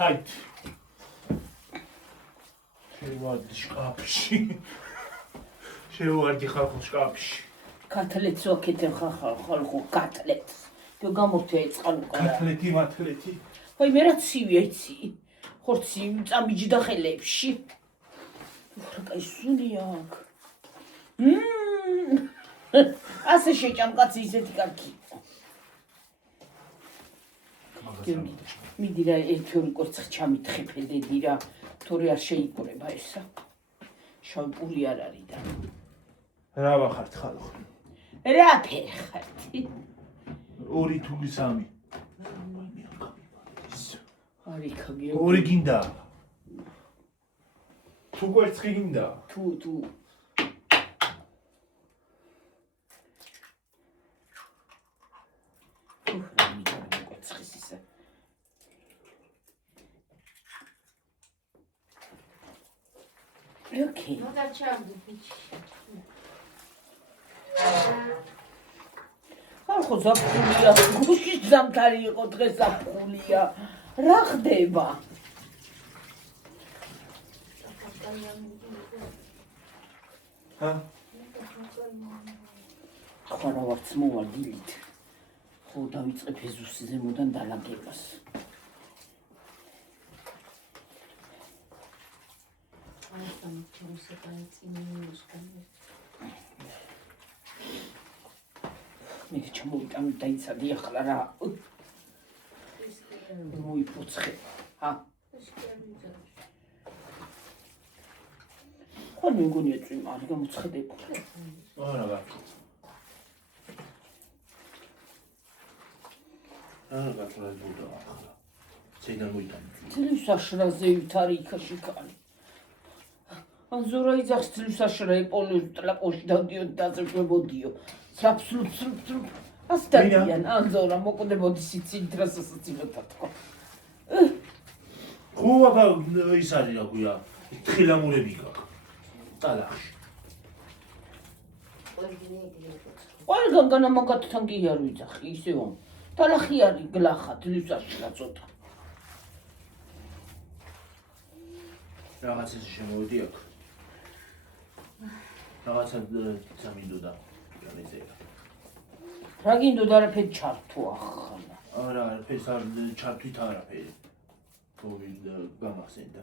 Haid. Შევარდი შკაფში. შევარდი ხალხო შკაფში. Კატლეტს ვაკეთებ ხალხო კატლეტს. თუ გამორთე წყალო კარა. კატლეტი მატლეტი. ვაი მე რა ცივია იცი. ხორცი წამიჯდა ხელებში. რა კაი სუნია აქ. ასე შეჭამკაცი ისეთი კარგი. მიდი რა ერთ-ორი კოცხ ჩამითხე ფედედი რა. თორე არ შეიკურება ესა. შავი პული არ არის და. რა ვახართ ხალხო? რა ფერხარდი? 2 თუ 3. არი ხაგი. 2 გინდა. თუ კვერცხი გინდა. თუ Okay. No da ciągu pić. ხალხო ზაფხულია, გუშინ ზამთარი იყო, დღეს ზაფხულია. რა ხდება? ჰა? ხო რა ვარც მოვალ დილით. ხო დავიწყე ფეზუსი ზემოდან დალაგებას. მე ჩამოვიტანე დაიცადი ახლა რა. მოიფოცხე. ჰა? ხო მეგონია წვიმა არ გამოცხადება. არა ბატონო. არა ბატონო ბუდა ახლა. ციდან მოიტანე. წლის აშრაზე ვითარი იქაში კალი. ან ზურა იძახს წლის აშრა ეპოლოს ტრაპოში დავდიოდ დაზრდებოდიო. სრაფსრუფ. ასტადიან ან ზურა მოკვდებოდი სიცილით რასაც იბათა თქო. ხო აბა ის არის რა ქვია. თხილამურები გაქვს. ტალახში. ყველგან განამაგათთან კი არ ვიძახი ისევ. ტალახი არის გლახა წლის აშრა ცოტა. რაღაცას შემოვიდი აქ. რაღაცა წამინდოდა. განეწერა. რა გინდოდა არაფერი ჩართო ახლა. არა, არაფერს არ ჩართვით არაფერი. COVID გამახსენდა.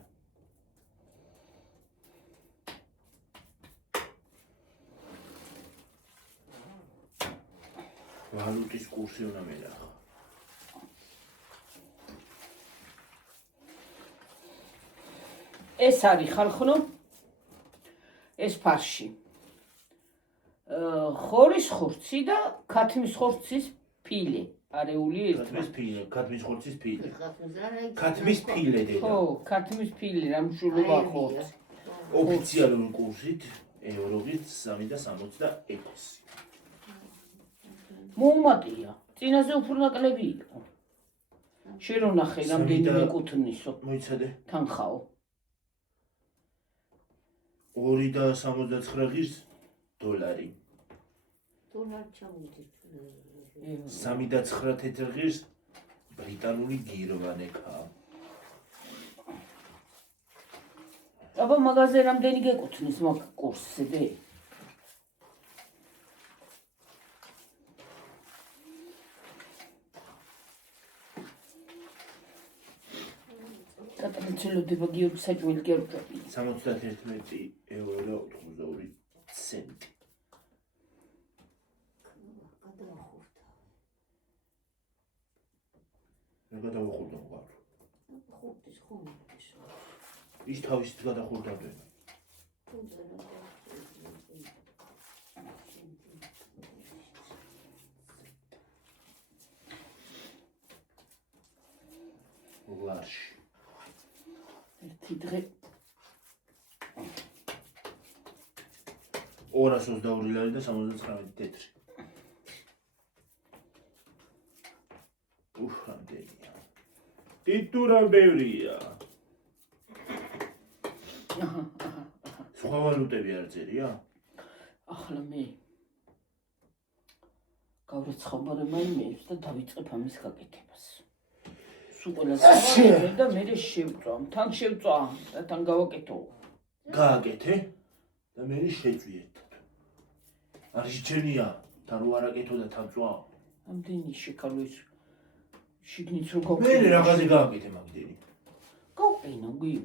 ვალუტის კურსი უნდა მენახა. ეს არის ხალხო ეს ფარში. ხორის ხორცი და ქათმის ხორცის ფილე. არეული ერთმანეთს. ქათმის ხორცის ფილე. ქათმის ფილე დედა. ხო, ქათმის ფილე რამშულობა ხორცი. ოფიციალური კურსით ევროღით 3.66. მოუმატია. წინაზე უფრო ნაკლები იყო. შენ რო ნახე რამდენი მეკუთვნისო. მოიცადე. თანხაო. 2.79 ღირს დოლარი. დოლარი ჩამოვიდი. 3.9 თეთრ ღირს ბრიტანული გირვანეკა. აბა მაღაზე რამდენი გეკუთვნის მაგ კურსზე დე? კატანცელოდება გიორგი საჭველი გერბები. 71 ევრო და 82 ცენტი. რა გადავახურდა ვარ? ხუთის ხომის. ის თავისით გადახურდავდნენ. ლარში. ერთი დღე 222 ლარი და 79 თეთრი. ამდენია. ტიტურა ბევრია. სხვა ვალუტები არ წერია? ახლა მე გავრიცხავ ბარემაიმეებს და დავიწყებ ამის გაკეთებას. უყოლას გავაკეთე და მე შევწვა. თან შევწვა და თან გავაკეთო. გააკეთე და მე შეწვიეთ. არ შეჩენია თან რო არაკეთო და თან წვა. ამდენი შეკალო ის შიგნით რო მე რაღაცე გააკეთე მაგდენი. გავყინა გიო.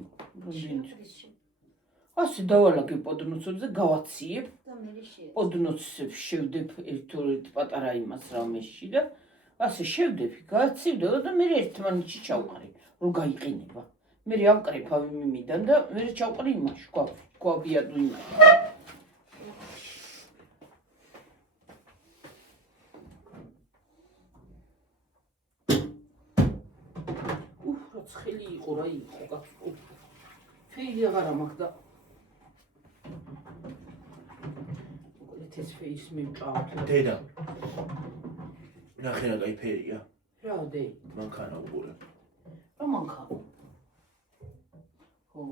ასე დავალაგე პოდნოცებზე გავაციებ. და მე შეეცვა. პოდნოცებს შევდებ ერთ-ერთ პატარა იმას რამეში და ასე შევდები, გააცივდა და მე ერთმანეთში ჩავყრი, რომ გაიყინება. მე ავყრებ ავიმიდან და მე ჩავყრი იმაში, გვაბიადო იმაში. რა ცხელი იყო რა იყო კაცო. ფეილი აღარ მაქვს და ეს ფეის მივჭავთ. დედა. ნახე რა კაი ფერია. რა დე? მანქანა უყურე. რა მანქანა? ხო.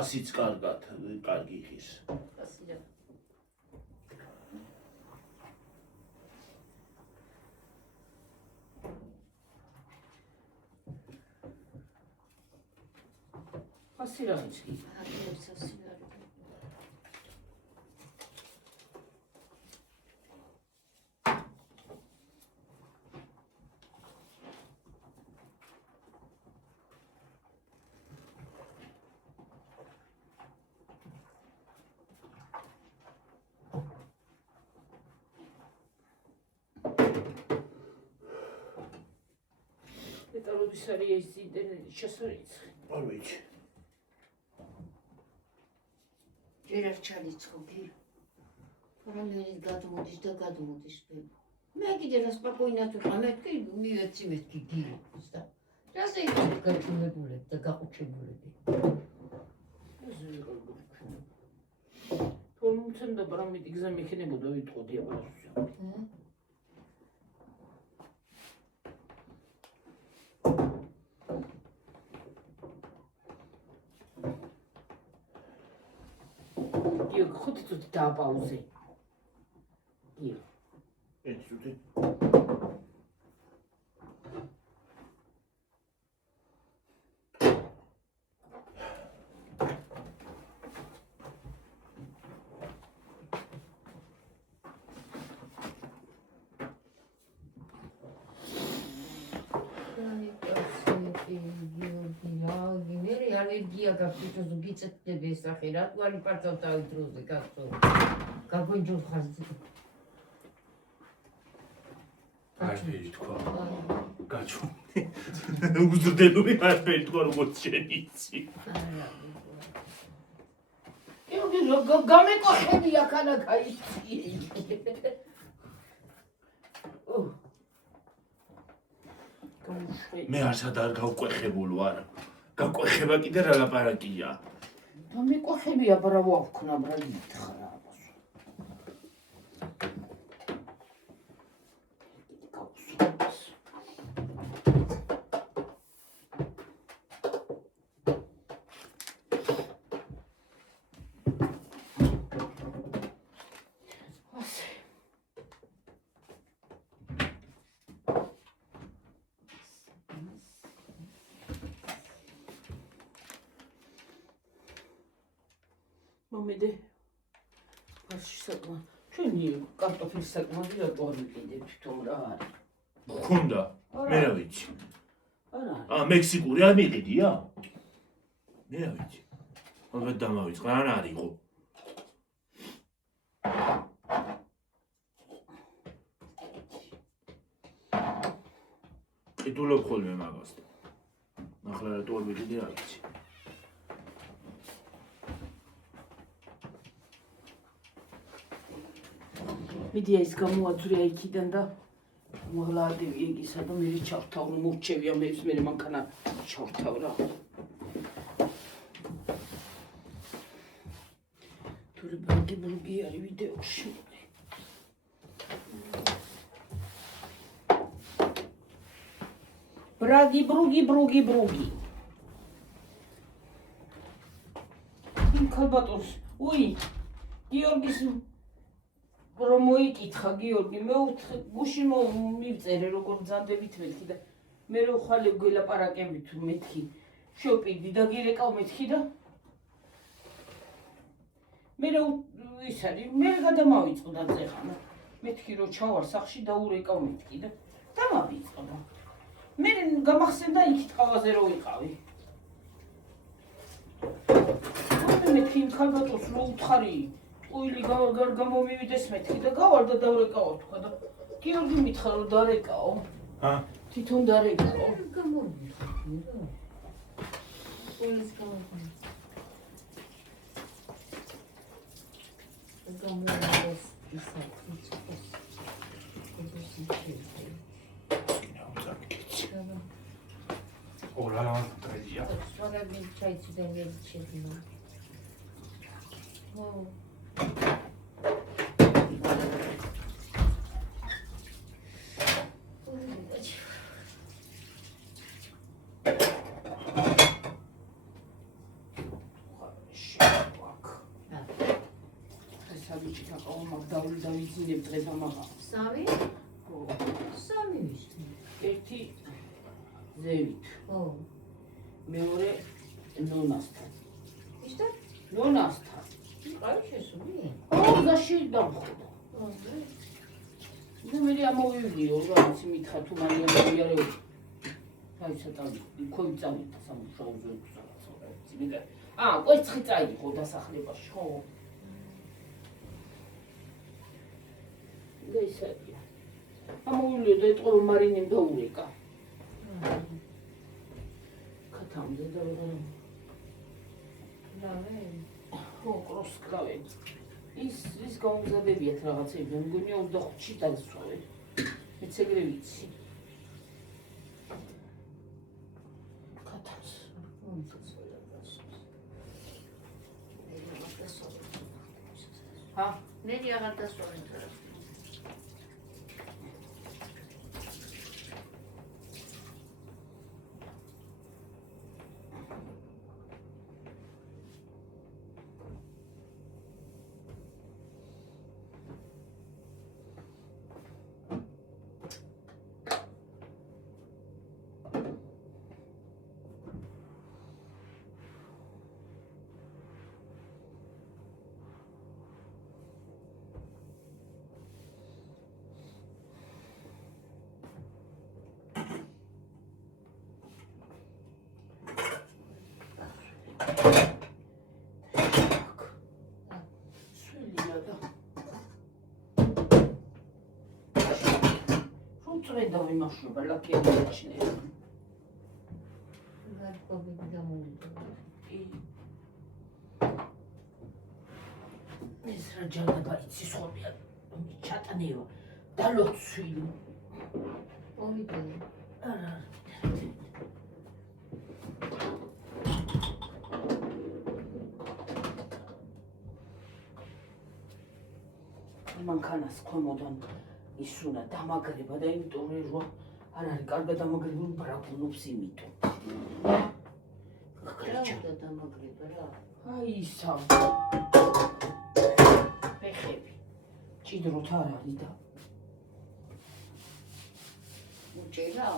ასიც კარგად, კარგი ხის. ასე რა. ასე რა იცი? აკეთებს ასე რა. და როდის არის ეს ინტერნეტი შესაძლებელი? არ ვიცი. ჯერ არ ჩარიცხო გიო. რომელიც გადმოდის და გადმოდის ბებო. მე კიდე რა სპოკოინად ვიყავ, მეთქი მივეცი მეთქი გიო. და რაზე იყავით გაჩუმებულები და გაყუჩებულები. თუმცა და პრომიტი გზა მექნებოდა ვიტყოდი აბარასო. გიო, ხუთი წუთი დააპაუზე. გიო. ერთი წუთი. ალერგია გაქვს ზუგიწეთები ესახე რა თვალი პარწავ თავის დროზე კაცო გაგონჯოს ხაზი არაფერი თქვა გაჩვენე უზრდელური არაფერი თქვა როგორც შენ იცი გამეკოხები აქ-აქ იცი მე არსად არ გავკვეხებულ ვარ გაკვეხება კიდე რა ლაპარაკია გამეკოხებია ბრavo ავქნა ბრა გითხრა მომედე ფარში საკმაოდ ჩვენი კარტოფილის საკმაოდ რატო არ ვიყიდებ თვითონ რა არის ხუნდა მე რა ვიცი არა მექსიკური არ მიყიდია მე რა ვიცი ალბათ დამავიწყე არ არისო ყიდულობ ხოლმე მაგას ახლა რატო არ ვიყიდე არ ვიცი მიდია ის გამოაძვრია იქიდან და მაღლაადევი ეგისა და მე ჩავთავ რომ მორჩევია მე მანქანა ჩავთავ რა თორე ბურგი არის ვიდეოში ბრუგი იმ ქალბატონს უი გიორგის რომ მოიკითხა გიორგი მე გუში მივწერე როგორ ბრძანდებით მეთქი და მე რო ხვალე გველაპარაკებით მეთქი შოპიდი და გირეკავ მეთქი და მე რო ის არის მე გადამავიწყდა წეხანა მეთქი რო ჩავარ სახში და ურეკავ მეთქი და დამავიწყდა მე გამახსენდა იქით ყავაზე რო ვიყავი მეთქი იმ ქალბატონს რო უთხარი უილი გამომივიდეს მეთქი და გავარ და დავრეკავო თქვა და გიორგი მითხრა რომ დარეკაო თვითონ დარეკაო გამომივიდა უილის გამომივიდა გამომივიდეს ისა იცის ორალ ტრედია სვადები ჩაიციდან შეძინა დავიძინებ დღეს ამაღა. სამი? ხო. სამი ვიშთი. ერთი ზევით. ხო. მეორე ნონასთან. იშტა? ნონასთან. ყავი შესული? ხო, გაში დამხვდა. ხო. და მე ამოვივიო, რაღაც მითხრა თუ მარია მოიარეო. აი ცოტა იქო წავიდა სამუშაოზე უცნაურად. კვერცხი წაიღო დასახლებაში, ხო? და ისაა. ამოვილიო და ეტყო რომ მარინემ დაურეკა. ქათამდე და ხო, კროს კლავენ. ის გაუმზადებიათ რაღაცები, მე მგონია 25-ში დაგსვავენ. მეც ეგრე ვიცი. ქათავს. ნელი აღარ დასვავენ თორე. წვენდა ვიმაშურება ლაკიანი გაჩნია. გაკობები გამოვიდა. ეს რა ჯალდაბა იცის ხოლმე ჩატანევა და ლოცვილი. მომიდე. არა. მანქანას ქვემოდან ისუნა დამაგრება და იმიტომ რომ არ არის კარგად დამაგრებული ბრაგუნობს იმითო. რა დამაგრება რა? აი ისა. ფეხები. ჭიდროთ არ არის და. უჭერა?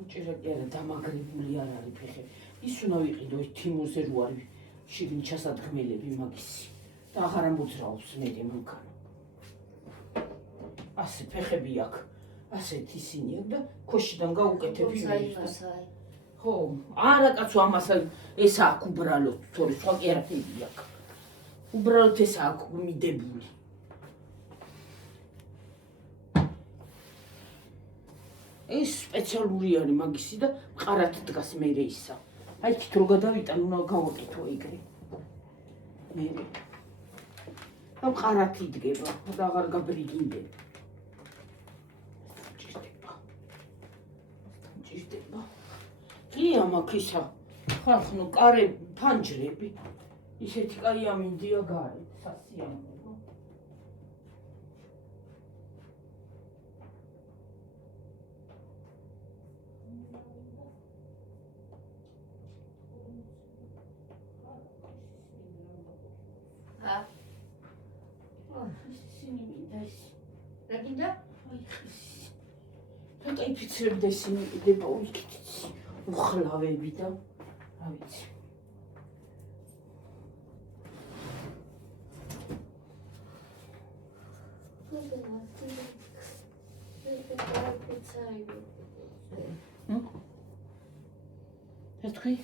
უჭერა კი არა დამაგრებული არ არის ფეხები. ისუნა ვიყიდო თიმურზე რო არის შიგნით ჩასადგმელები მაგისი. და აღარ ამოძრაობს მე მანქანა. ასე ფეხები აქვს, ასეთ ისინი აქვს და ქოშიდან გაუკეთები ვიღაც. ხო, არა კაცო ამას ეს აქვს უბრალოდ, თორე სხვა კი არაფერი აქვს. უბრალოდ ეს აქვს მიდებული. ეს სპეციალური არის მაგისი და მყარად დგას მერე ისა. აი თვით რო გადავიტან უნდა გავაკეთო ეგრე. მერე. და მყარად იდგება და აღარ გაბრიგინდება. კი ამაქვს ისა ხალხნო კარე ფანჯრები ისეთი კაი ამინდია გარეთ სასიამოვნო ისინი მინდა ის. რა გინდა? რა დაიფიცრებდა ისინი იდება უიქით. უხლავები და რა ვიცი. რა თქვი?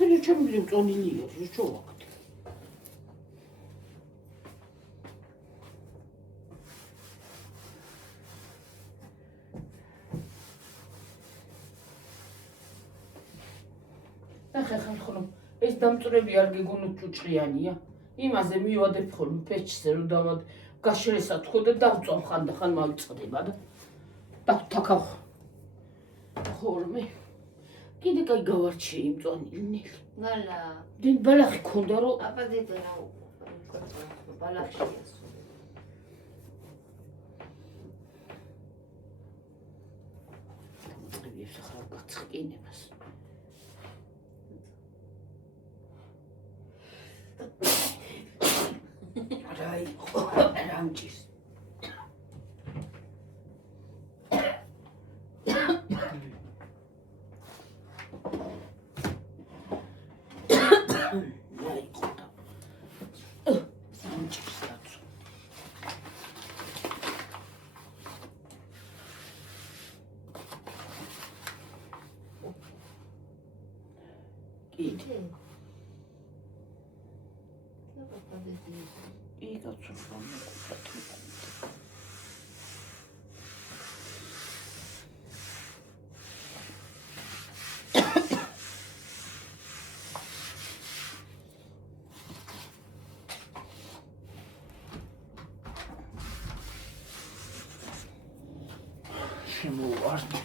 არაფერი ჩემი მწონილია, რა ვაკეთე? ახლა ხომ ეს დამწვრები არ გეგონოთ ჭუჭყიანია. იმაზე მივადებ ხოლმე პეჩზე რომ დავად გაშრესა თქო და დავწვავ ხანდახან მავიწყდება და დავთაქავ ხოლმე. კიდე კაი გავარჩიე იმ წონილნი. მალა. დენ ბალახი ქონდა რომ აბა დედა რა ბალახშია სულ. წევი ახლა გაწყინებას. რაი რამჭის. შემოვარდი.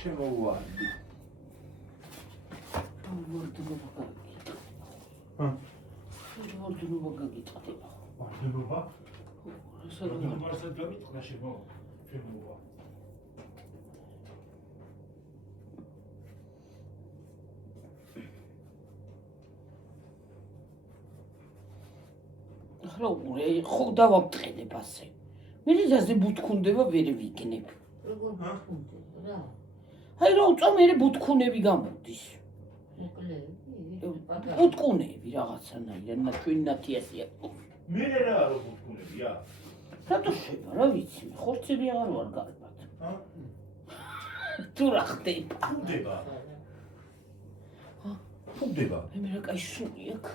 შემოვარდი. ვარდნობა გაგიტყდება. ვარდნობა? ვარდნობა რასაც გამიტყდა შემოვა. ახლა უყურე, ხო დავამტყედებ ასე. მე რაზე ბუთქუნდება ვერ ვიგნებ. როგორ ბუთქუნდება რა? აი რა უწვა მე ბუთქუნები გამოდის. მოკლები. ბუთქუნები რაღაცანაირად ჩვენ ნათიასია. მე რა რო ბუთქუნებია? რატო შევა, რა ვიცი, ხორცები აღარ ვარ გარბად. თუ რა ხდება? ხდება. ხდება. მე რა კაი სული აქვს.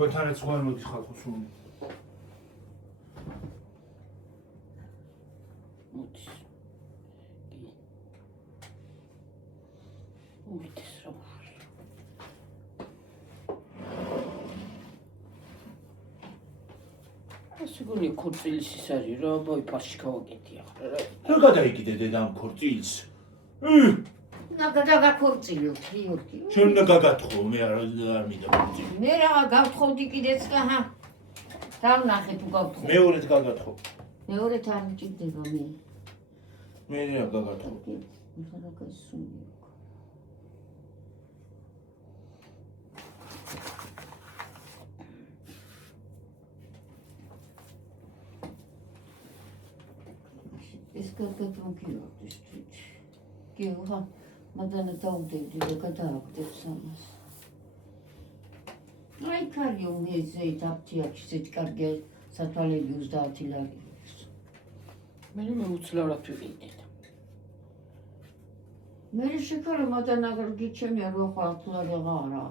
თქვენთანაც ხო არ მოდის ხალხო სული? მოდის. კი. მოდის რა. ასე გონია ქორწილის ის არის რა, ბოი ფარში გავაკეთე ახლა რა. რა გადაიგიდე დედა ამ ქორწილს? გაგაქორწილო გიორგი. შენ უნდა გაგათხო, მე არ მინდა ქორწილი. მე რა გავთხოვდი კიდეც და ჰა. დავნახე თუ გავთხოვ. მეორედ გაგათხო. მეორედ არ მჭირდება მე. მე რა გაგათხო. რა გასული. ეს გაგაგიორგის თვით. გიორგა მადანა დაუდევდი და გადააგდებს ამას. აი კარიო მეზე დაფთიაქი ზეთ კარგი სათვალები 30 ლარი. მე მეუცლავად ვიყიდე. მე შეკარა მადანა გიჩემია რო ხალხლარი აღარა.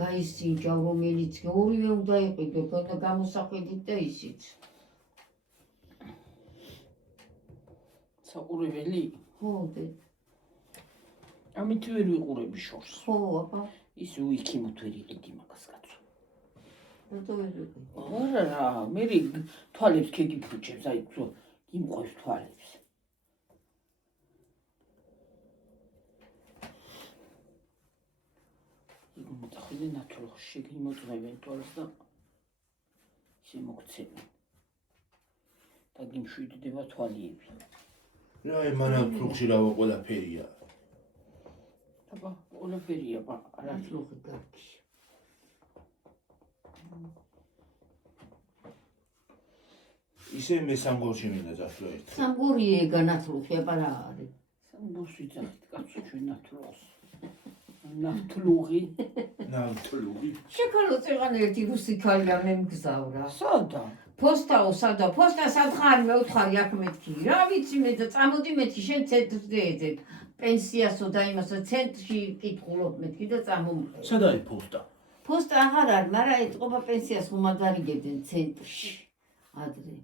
გაისინჯა რომელიც ორივე უნდა იყიდო და გამოსახედით და ისიც. საყურებელი? ხო დე. ამით ვერ ვიყურები შორს. ხო აბა. ის უიქიმოთ ვერ იყიდი მაგას კაცო. რატო ვერ იყიდი? არა, მე თვალებს ქეგიფუჭებს, აი თო იმყვევს თვალებს. მოტახვიდე ნათურში შეგიმოწმებენ თვალს და შემოგცემენ. და იმშვიდდება თვალიები. რა იმანა თუხში რა ყველაფერია. აბა, ყველაფერია, არა. ათლუხი გარკი. ისე მე სამგორში მინდა წასვლა ერთ. სამგორიე განათლუხი, აბა რა არის? სამგორს ვიძახით კაცო ჩვენ ნათლუღს. ნათლუღი. ნავთლუღი. შეკალოთ ეღან ერთი რუსი ქალია მე მგზავრა. სადა? ფოსტაო სადა, ფოსტა სათხარი მეუთხარი აქ მეთქი. რა ვიცი მე და წამოდი მეთქი შენ ცენტრზე ეძებ. პენსიასო და იმასო ცენტრში კითხულობ მეთქი და წამომყევ. სადაა პოსტა? ფოსტა აღარ არის, მაგრამ ეთყობა პენსიას ხომ ადარიგებდნენ ცენტრში. ადრე.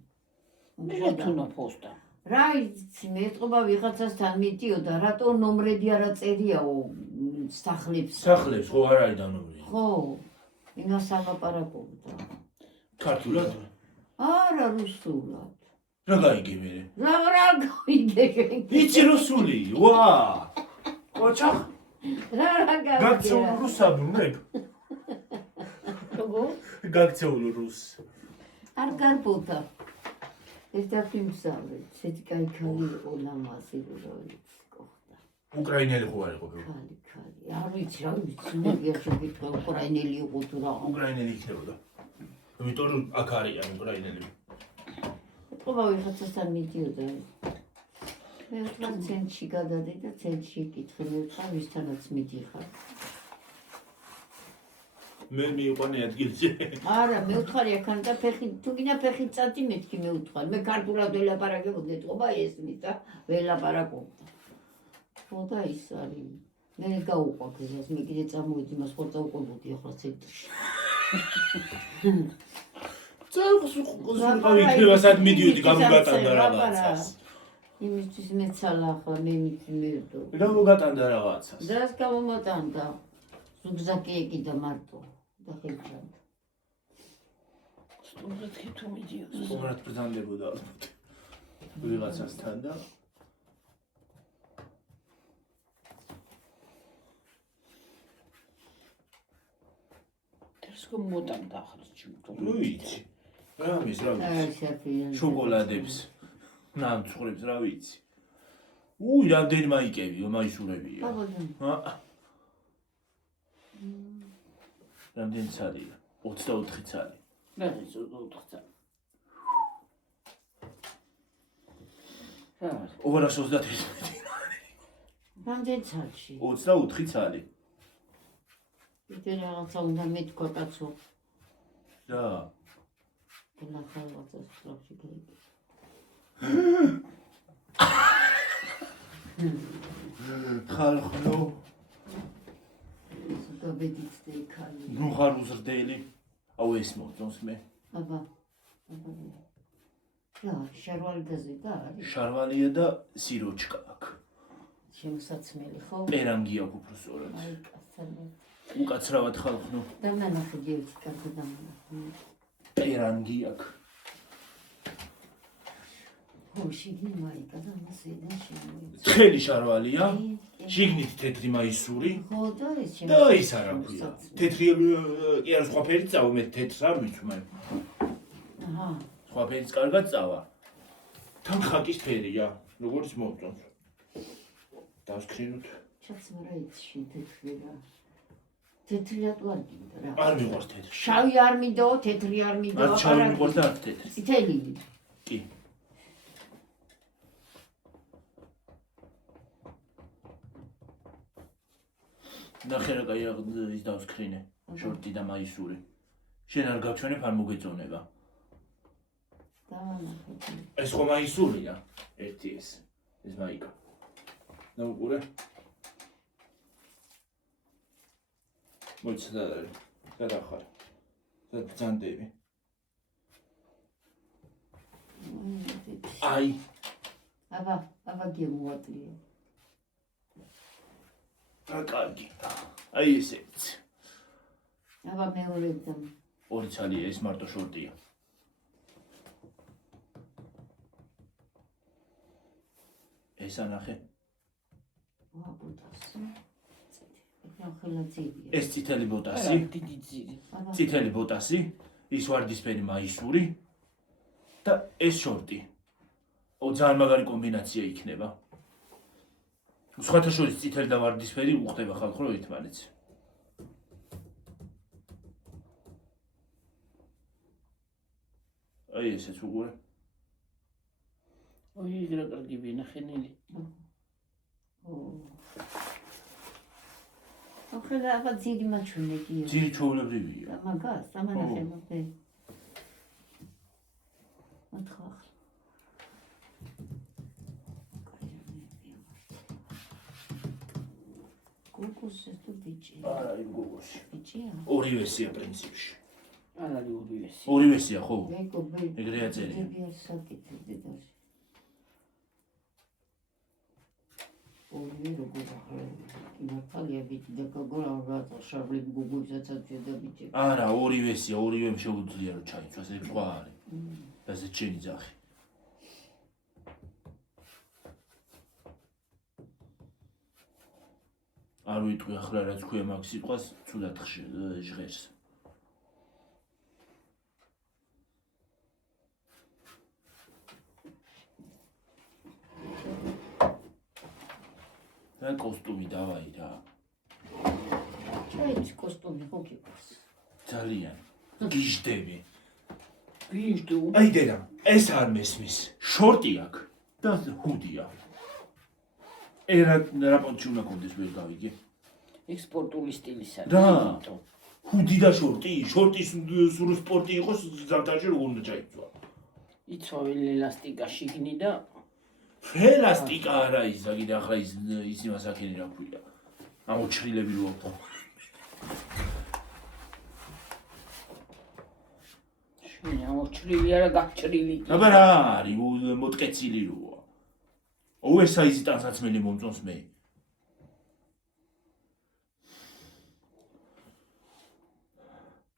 მე თუნა პოსტა. რა იცი მე ეთყობა ვიღაცასთან მიდიოდა, რატო ნომრები არა წერიაო სახლებს. სახლებს ხო არ არის დანომრები. ხო. იმას ალაპარაკობდა. ქართულად? არა რუსულად. რა გაიგე მე? რა გავიგე შენ? იცი რუსული? ვა! ოჩახ? რა გავიგე? გაქცეულ რუსაბუნებ? როგორ? გაქცეულ რუს. არ გარბოდა. ერთად იმსავლე, ცეთი კაი ქალი იყო ლამაზი რო ვიცი ყოხდა. უკრაინელი ხო არ იყო? ქალი. არ ვიცი, რა ვიცი, მე შეგიტყვა უკრაინელი იყო თუ რა. უკრაინელი იქნებოდა. იმიტომ რომ აქ არიან უკრაინელები. ეთყობა ვიღაცასთან მიდიოდა. მე ვთქვა ცენტრში გადადი და ცენტრში კითხე, მე ვთქვა ვისთანაც მიდიხარ. მე მივყვანე ადგილზე. არა, მე ვთქვარი აქან და ფეხი, თუ გინდა ფეხი წადი მეთქი მე ვთქვარი. მე ქართულად ველაპარაკებოდი, ეთყობა ესმის და ველაპარაკობდა. ხო და ის არის. მე გავუყვაქ ესას, მე კიდე წამოვედი მას ხო წავყვებოდი ახლა ცენტრში. ზურგავი იქნება სად მიდიოდი გამოგატანდა რაღაცას. იმისთვის მეცალა ახლა მე მიწმერდო. გამოგატანდა რაღაცას. დას გამომატანდა. ზუგზაკი ეკიდა მარტო და ხელჭანდა. სტუმრად თუ მიდიოს. სტუმრად ბრძანდებოდა ალბათ. ვიღაცასთან და ეს კომოდან დახრს ჩიმტო. ნუ იცი. რა მის რა ვიცი. შაფიან. შოკოლადებს. ნამცხრებს რა ვიცი. უი რამდენი მაიკებიო, მაისურებია. ბაბა. რამდენი ცალია? 24 ცალი. რა ის 24 რა 231. რამდენი ცალში? 24 ცალი. იდე რაღაცა უნდა მეთქვა კაცო. რა? და ხალხს სწრაფში გაიგე. ხალხო გაბედით და იქალი. ნუ ხარ უზრდელი. აუ ეს მოწონს მე. აბა. რა, შარვალი გაზედა არის? შარვალია და სიროჩკა აქვს. შემოსაცმელი ხო? პერანგი აქვს უფრო სწორად. აი კაცალე. უკაცრავად ხალხო. და მანახე ერთი კაცი დამანახე. პერანგი აქვს. ხო, შიგნით მაიკა და მასედა შემოიწა. ცხელი შარვალია. შიგნით თეთრი მაისური. ხო, და ეს და ის არა ქვია. თეთრი კი არა სხვა ფერი წავა, მე თეთრს არ ვიცმე. აჰა. სხვა ფერიც კარგად წავა. თან ხაკის ფერია, როგორც მოწონს. დავსქრინოთ. ჩაცმარა იცში თეთრი რა. თეთრი რატო არ გინდა რა? არ მიყვარს თეთრი. შავი არ მინდო, თეთრი არ მინდო. არ შავი მიყვარს და არ თეთრი. წითელი. კი. ნახე რა კაი ის დავსქრინე. შორტი და მაისური. შენ არ გავჩვენებ არ მოგეწონება. დავანახე. ეს ხო მაისურია? ერთი ეს მაიკა. ნაუყურე. მოიცა და გადახარ. და ბრძანდები. აი, აბა გემოატრია. რა კარგი. აი ესეც. აბა მეორე და ორი ცალია, ეს მარტო შორტია. ეს ანახე. ვაბუდას. ახალაცია. ეს წითელი ბოტასი. დიდი ძირი. წითელი ბოტასი, ის ვარდისფერი მაისური და ეს შორტი. ძალიან მაგარი კომბინაცია იქნება. სხვათა შორის წითელი და ვარდისფერი უხდება ხალხო რომ ერთმანეთს. აი ესეც უყურე. ოი რა კარგი ვინახენილი. ახლა აბა ძირი მაჩვენებია. ძირი ჩვეულებრივია. მაგას, ამანახე მოდე. მოთხო. გოგოსე თუ ბიჭი. არა, იმ გოგოში. ბიჭია? ორივესია პრინციპში. არ არის ორივესი. ორივესია ხო? მეგობრი. ეგრეა წერია. საკითხი დედაში. ორი როგორ ახლა იმართალია ბიჭი და გოგო რა შარლი გოგოსაც და ბიჭი. არა, ორივესია, ორივემ შეუძლია რომ ჩაიცვას, ეს სხვა არის. და ეს ჩენი ძახი. არ ვიტყვი ახლა რაც ქვია მაგ სიტყვას, ცუდად ჟღერს. და კოსტუმი დავაი რა. ჩაიც კოსტუმი ხო გიყავს. ძალიან გიჟდები. ვიჟდუ. აი დედა, ეს არ მესმის. შორტი აქვს და ჰუდია. რა პონჩი უნდა კონდეს ვერ გავიგე. ექსპორტული სტილის არის. რა? ჰუდი და შორტი, შორტის სულ სპორტი იყოს ზამთარში როგორ უნდა ჩაიცვა. იცვავენ ელასტიკა შიგნი და ელასტიკა არა ის, აგიდა ახლა ის იმას აქენი რა ქვია. ამოჩრილები რო აქვს. შენ ამოჩრილი არა გაჩრილი. აბა რა არის მოტკეცილი როა. ოვერსაიზი ტანსაცმელი მომწონს მე.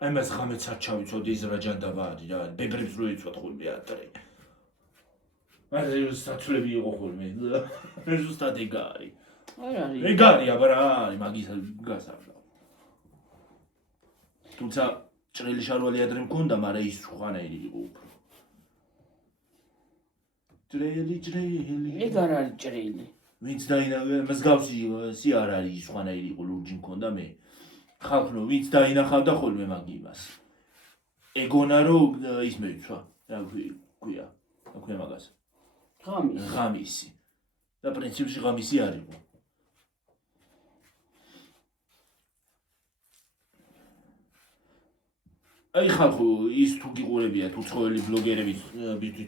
აი მას ღამეც არ ჩავიცოდი ის რა ჯანდაბა არის რა. ბებრებს რო იცვათ ხოლმე ატრი. მაგრამ საცვლები იყო ხოლმე. ეს ზუსტად ეგ არის. არ არის. ეგ არის, აბა რა არის მაგის გასაბლა. თუმცა ჭრელი შარვალი ადრე მქონდა, მაგრამ ის სხვანაირი იყო უფრო. ჭრელი. ეგ არ არის ჭრელი. ვინც დაინახა მსგავსი ისი არ არის სხვანაირი იყო ლურჯი მქონდა მე. ხალხო ვინც დაინახავდა ხოლმე მაგ იმას. ეგონა რომ ის მეცვა. რა ქვია? რა ქვია მაგას? ღამისი. და პრინციპში ღამისი არ იყო. აი ხალხო ის თუ გიყურებიათ უცხოელი ბლოგერები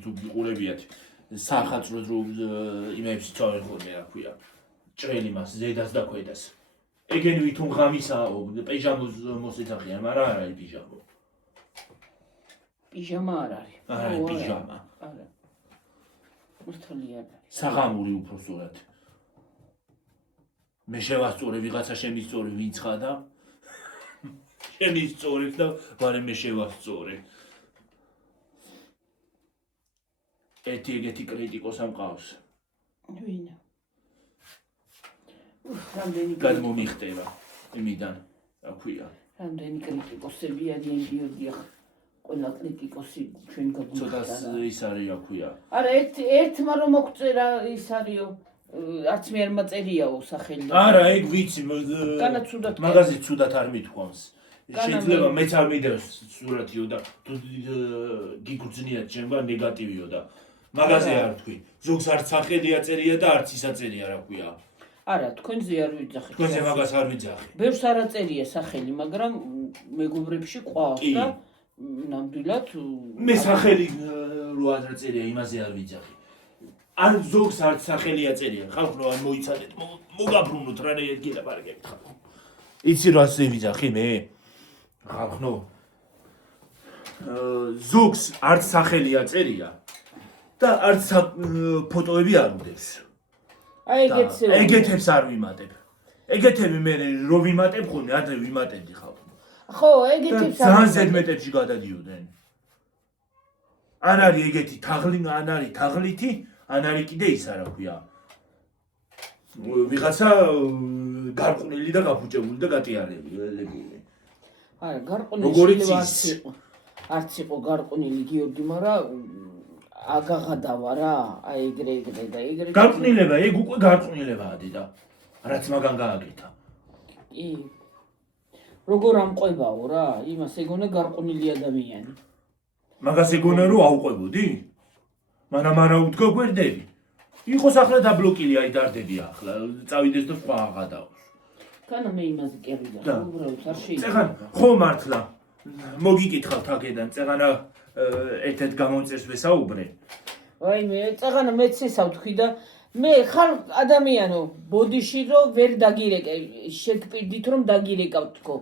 თუ გიყურებიათ სახალხო რომ იმებს წავენ ხოლმე რა ქვია ჭრელი მას ზედას და ქვედას ეგენ ვითომ ღამისაო პიჟამოს მოსეძახიან მაგრამ არ არის პიჟამო პიჟამა არ არის არ არის პიჟამა არა მართალი არ არის საღამური უფრო სწორად მე შევასწორე ვიღაცა შემისწორე ვინც ხარ და შემისწორებ და ვარე მე შევასწორე ეგეთი კრიტიკოსა მყავს ვინა რამდენი გადმომიხტება იმიდან რა ქვია რამდენი კრიტიკოსები არიან გიორგია ყველა კრიტიკოსი ჩვენ ცოტა გაგვიხსნა ის არის რა ქვია არა ერთმა რომ მოგწერა ის არისო არც მე არ მაწერიაო სახელი არა ეგ ვიცი განა ცუდად მაგაზე ცუდად არ მithქვამს შეიძლება მეც არ მიდევს სურათიო და გიგრძნიათ ჩემგან ნეგატივიო და მაგაზე არ თქვი ზოგს არც სახელი აწერია და არც ის აწერია რა ქვია არა თქვენზე არ ვიძახით თქვენზე მაგას არ ვიძახი ბევრს არ აწერია სახელი მაგრამ მეგობრებში ყავს და ნამდვილად მე სახელი რო არ აწერია იმაზე არ ვიძახი არ ზოგს არც სახელი აწერია ხალხო არ მოიცადეთ მოგაბრუნოთ რა ეგელა პარკებით ხალხო იცი რა ზევიძახი მე ხალხო ზოგს არც სახელი აწერია და არც ფოტოები არ უდევს აი ეგეთებს არ ვიმატებ ეგეთები მე რო ვიმატებ ხოლმე ადრე ვიმატებდი ხალხო ხო ეგეთებს ძალიან ზედმეტებში გადადიოდნენ არ არის ეგეთი თაღლი ან არის თაღლითი ან არის კიდე ის რა ქვია ვიღაცა გარყვნილი და გაფუჭებული და გატიარებული არა გარყვნილი არც იყო გარყვნილი გიორგი მაგრამ აგაღადავა რა, აი ეგრე და ეგრე. გარყვნილება, ეგ უკვე გარყვნილებაა დედა. რაც მაგან გააკეთა. კი. როგორ ამყვებაო რა, იმას ეგონა გარყვნილი ადამიანი. მაგას ეგონა რომ აუყვებოდი? მანამ არა უდგა გვერდები. იყოს ახლა დაბლოკილი აი დარდები ახლა, წავიდეს და სხვა აღადავს. კანა მე იმაზე კი არ ვიდა, უბრალოდ არ წეღან, შეიძლება. ხო მართლა. მოგიკითხავთ აქედან, წეღანა ერთ-ერთ გამომწერს ვესაუბრე. აი მე წაღანა მეც ესა ვთქვი და მე ხარ ადამიანო ბოდიში რომ ვერ დაგირეკე შეგპირდით რომ დაგირეკავ თქო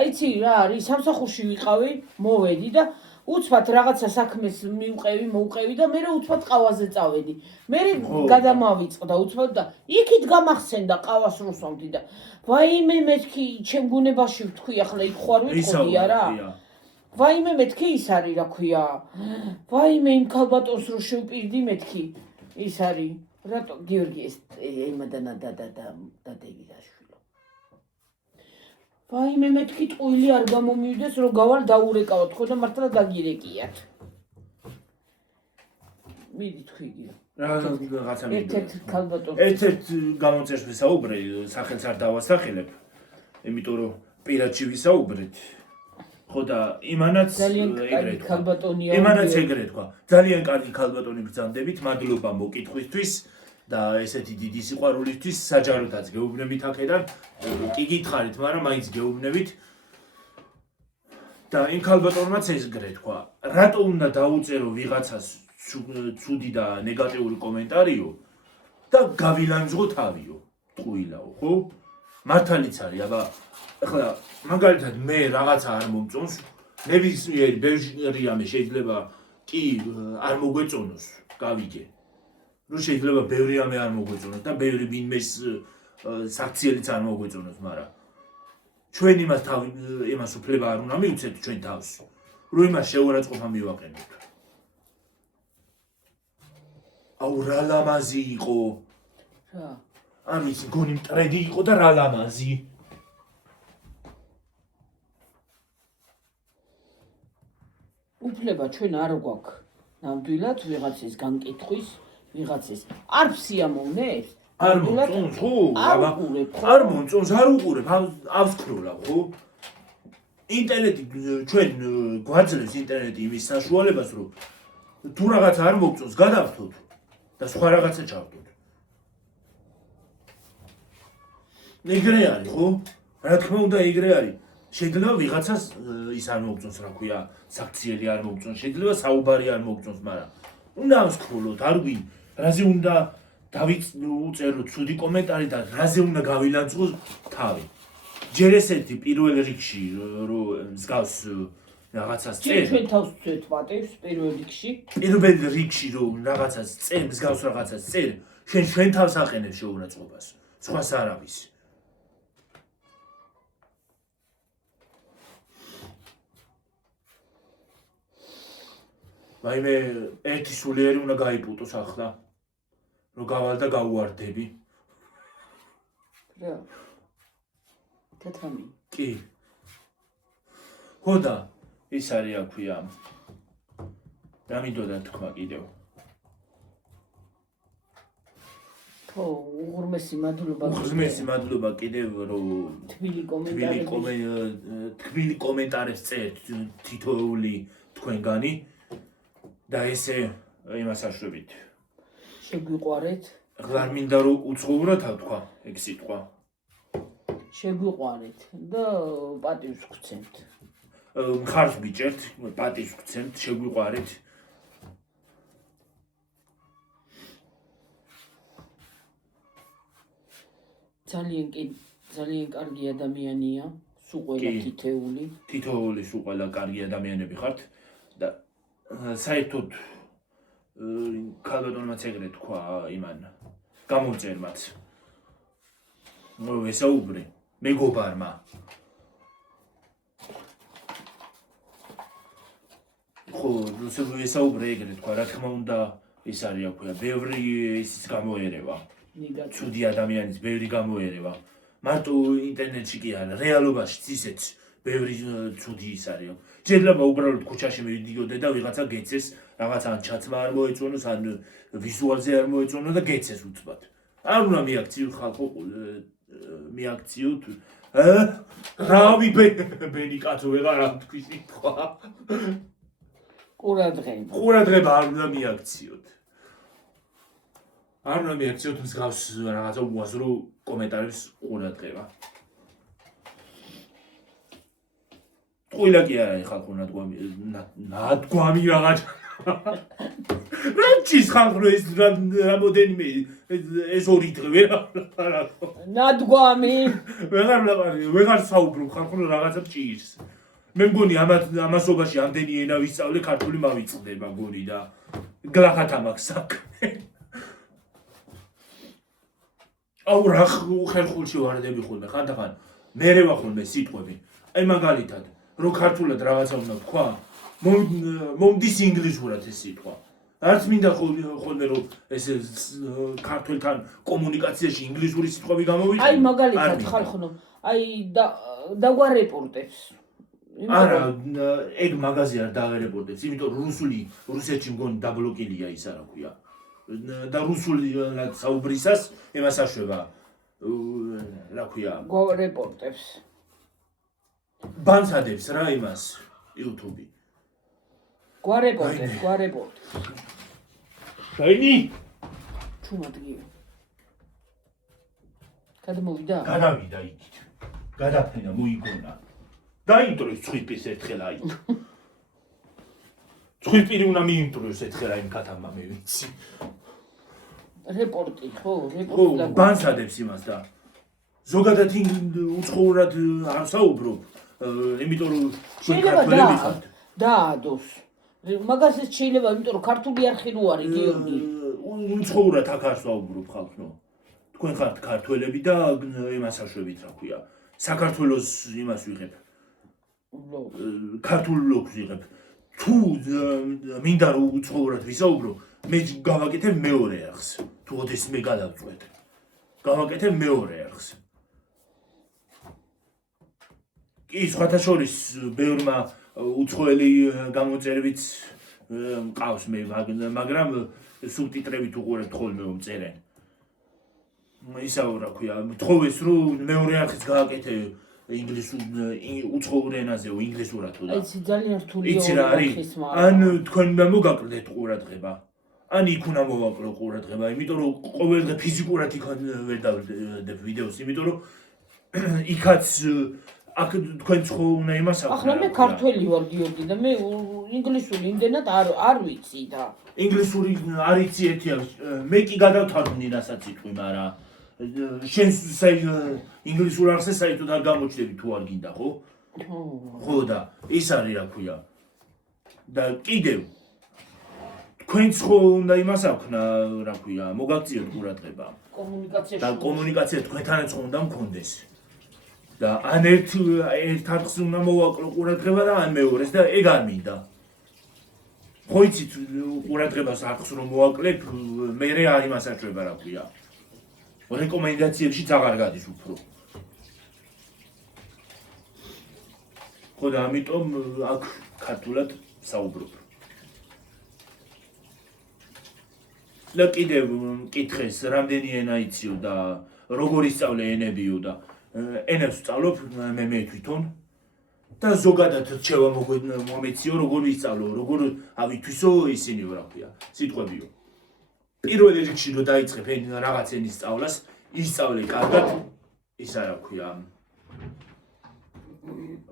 აიცი რა არის სამსახურში ვიყავი მოვედი და უცბად რაღაცა საქმეს მოვყევი და მე უცბად ყავაზე წავედი მე გადამავიწყდა უცბად და იქით გამახსენდა ყავას რუსავდი და ვაიმე მეთქი ჩემ გუნებაში ვთქვი ახლა იქ ხوار ვიყოდი არა ვაიმე მეთქი ის არის რა ქვია ვაიმე იმ ქალბატონს რო შევპირდი მეთქი ის არის რატო გიორგი ეს იმადანა და დევიდაშვილო ვაიმე მეთქი ტყუილი არ გამომივიდეს რომ გავალ დაურეკავ თქო და მართლა დაგირეკიათ მიდი თქვი რაღაცა ერთ-ერთ ქალბატონს ერთ-ერთ გამომწერს ვისაუბრე სახელს არ დავასახელებ იმიტომ რომ პირადში ვისაუბრეთ ხო და იმანაც ეგრე ქალბატონია იმანაც ეგრე თქვა ძალიან კარგი ქალბატონი ბრძანდებით მადლობა მოკითხვისთვის და ესეთი დიდი სიყვარულისთვის საჯაროდაც გეუბნებით აქედან კი გითხარით მაგრამ მაინც გეუბნებით და იმ ქალბატონმაც ეგრე თქვა რატო უნდა დაუწერო ვიღაცას ცუდი და ნეგატიური კომენტარიო და გავილანძღო თავიო ტყუილაო ხო მართალიც არის აბა ახლა მაგალითად მე რაღაცა არ მომწონს ნებისმიერი ბევრი რამე შეიძლება კი არ მოგვეწონოს გავიგე რომ შეიძლება ბევრი რამე არ მოგვეწონოს და ბევრი ვინმეს საქციელიც არ მოგვეწონოს მაგრამ ჩვენ იმას უფლება არ უნდა მივცეთ ჩვენ თავს რომ იმას შეურაცხყოფა მივაყენოთ აუ რა ლამაზი იყო რა ამის გონი მტრედი იყო და რა ლამაზი უფლება ჩვენ არ გვაქვს ნამდვილად ვიღაცის განკითხვის ვიღაცის არ სიამოვნებს არ მომწონს ხო არ მომწონს არ უყურებ ავსკროლავ ხო ინტერნეტი ჩვენ გვაძლევს ინტერნეტი იმის საშუალებას რომ თუ რაღაც არ მოგწონს გადავთოთ და სხვა რაღაცა ჩავდოთ ეგრე არის ხო რა თქმა უნდა ეგრე არის შეიძლება ვიღაცას ის არ მოგწონს რა ქვია საქციელი არ მოგწონს შეიძლება საუბარი არ მოგწონს მაგრამ უნდა ავსკროლოთ არ ვი რაზე უნდა დავიწეროთ ცუდი კომენტარი და რაზე უნდა გავილანძღოს თავი ჯერ ესეთი პირველ რიგში რომ მსგავს რაღაცას წერ ჩვენ თავს ვცვეთ პატივს პირველ რიგში რომ რაღაცას წერ მსგავს რაღაცას წერ ჩვენ თავს აყენებს შეურაცხყოფას სხვას არავის ვაიმე ერთი სულიერი უნდა გაიპუტოს ახლა რომ გავალ და გაუვარდები რა თათამი კი ხო და ის არის აქვია რა მინდოდა თქვა კიდევ ხო უღრმესი მადლობა კიდევ რომ თბილი კომენტარებს წერთ თითოეული თქვენგანი და ესე იმას აშვებით შეგვიყვარეთ აღარ მინდა რომ უცხოურად თქვა ეგ სიტყვა შეგვიყვარეთ და პატივს გვცემთ მხარს გიჭერთ პატივს გვცემთ შეგვიყვარეთ ძალიან კარგი ადამიანია სულ ყველა თითოეული სულ ყველა კარგი ადამიანები ხართ და საერთოდ ქალბატონმაც ეგრე თქვა იმან გამომწერმაც ვესაუბრე მეგობარმა ხო ვესაუბრე ეგრე თქვა რა თქმა უნდა ის არის აქვია ბევრი ისიც გამოერევა ცუდი ადამიანის ბევრი გამოერევა მარტო ინტერნეტში კი არა რეალობაშიც ისეც ბევრი ცუდი ის არის შეიძლება უბრალოდ ქუჩაში მივიდიოდე და ვიღაცა გეცეს რაღაც ან ჩაცმა არ მოეწონოს, ან ვიზუალზე არ მოეწონო და გეცეს უცბად. არ უნდა მიაქციო ხალხო მიაქციოთ. რავი ბენი კაცო ვეღარ თქვი სიტყვა. ყურადღება არ უნდა მიაქციოთ. არ უნდა მიაქციოთ მსგავს რაღაცა უაზრო კომენტარებს ყურადღება. ტყუილა კი არა ხალხო ნადგომი რაღაც. რაჩის ხალხო ეს რამოდენიმე ეს ორი დღე ვეღარ ნადგომი ვეღარ საუბრობ ხალხო რაღაცა ჭირს. მე მგონი ამასობაში ამდენი ენა ვისწავლე ქართული მავიწყდება მგონი და გლახათ ამაქვს საქმე. აუ რა ხერხულში ვარდები ხოლმე ხანდახან მერე ვახოლმე სიტყვები. აი მაგალითად რო ქართულად რაღაცა უნდა თქვა მომდის ინგლისურად ეს სიტყვა. არც მინდა ხოლმე რომ ეს ქართულთან კომუნიკაციაში ინგლისური სიტყვები გამოვიყენო. აი მაგალითად ხალხო აი დაგვარეპორტებს. არა ეგ მაღაზია არ დავერეპორტებს, იმიტომ რომ რუსეთში მგონი დაბლოკილია ის არა ქვია. და რუსულად საუბრისას იმას აშვება რა ქვია გვარეპორტებს. ბანსადებს რა იმას YouTube-ი. გვარეპორტებს. შაინი ჩუმადგი. გადმოვიდა? გადავიდა იქით. გადაფენა მოიგონა. დაინტროს ცხვირპირს ერთხელ აი. ცხვირპირი უნდა მიინტროს ერთხელ იმ კატამმა მე ვიცი. რეპორტი ხო, ხო, ბანსადებს იმას და ზოგადად უცხოურად არ საუბრობ, იმიტომ რომ ჩვენ ქართველები ხართ. დაადოს. მაგასაც შეიძლება, იმიტომ რომ ქართული არხი რო არის, გიორგი. უცხოურად აქ არ საუბრობ ხალხო. თქვენ ხართ ქართველები და იმას აშვებით რა ქვია. საქართველოს იმას ვიღებ. ქართულ ლოგს ვიღებ. თუ მინდა რომ უცხოურად ვისაუბრო, მე გავაკეთებ მეორე არხს. თუ ოდეს მე გადავწყვეტ. გავაკეთებ მეორე არხს. კი, სხვათა შორის ბევრმა უცხოელი გამოწერებით მყავს მე, მაგრამ სუბტიტრებით უყურებთ ხოლმე წერენ. ისაო რა ქვია, მთხოვეს რომ მეორე არხის გააკეთე უცხოურ ენაზე, ინგლისურად თუ და. აი ძალიან რთულია. იცი რა არის? ან თქვენ უნდა მოგაკლდეთ ყურადღება. ან იქ უნდა მოვაკლო ყურადღება, იმიტომ რომ ყოველ დღე ფიზიკურად იქ ვერ დავდებ ვიდეოს, იმიტომ რომ იქაც აქ თქვენ ხო უნდა იმას აქვს. ახლა მე ქართველი ვარ გიორგი და მე ინგლისური იმდენად არ ვიცი და. ინგლისური არ იცი ერთი არის. მე კი გადავთვალნი რასაც იტყვი, მაგრამ შენ ინგლისურ არხზე საერთოდ არ გამოჩნდები თუ არ გინდა, ხო? ხო და ის არის რა ქვია. და კიდევ თქვენც ხო უნდა იმას აქვს რა ქვია, მოგაქციოთ ყურადღება. კომუნიკაციაში. და კომუნიკაცია თქვენთანაც ხო უნდა მქონდეს. და ან ერთ არხს უნდა მოვაკლო ყურადღება და ან მეორეს და ეგ არ მინდა. ხო იცით ყურადღებას არხს რომ მოვაკლებ, მე არ იმას აჩვება რა ქვია. რეკომენდაციებში აღარ გადის უფრო. ხო და ამიტომ აქ ქართულად საუბრობ. და კიდევ მკითხეს, რამდენი ენა იციო და როგორ ისწავლე ენებიო და ენებს ვსწავლობ მე თვითონ და ზოგადად რჩევა მომეციო, როგორ ვისწავლო, როგორ ავითვისო ისინიო რა ქვია, სიტყვებიო. პირველ რიგში რომ დაიწყებ რაღაც ენის სწავლას, ისწავლე კარგად, ის არა ქვია.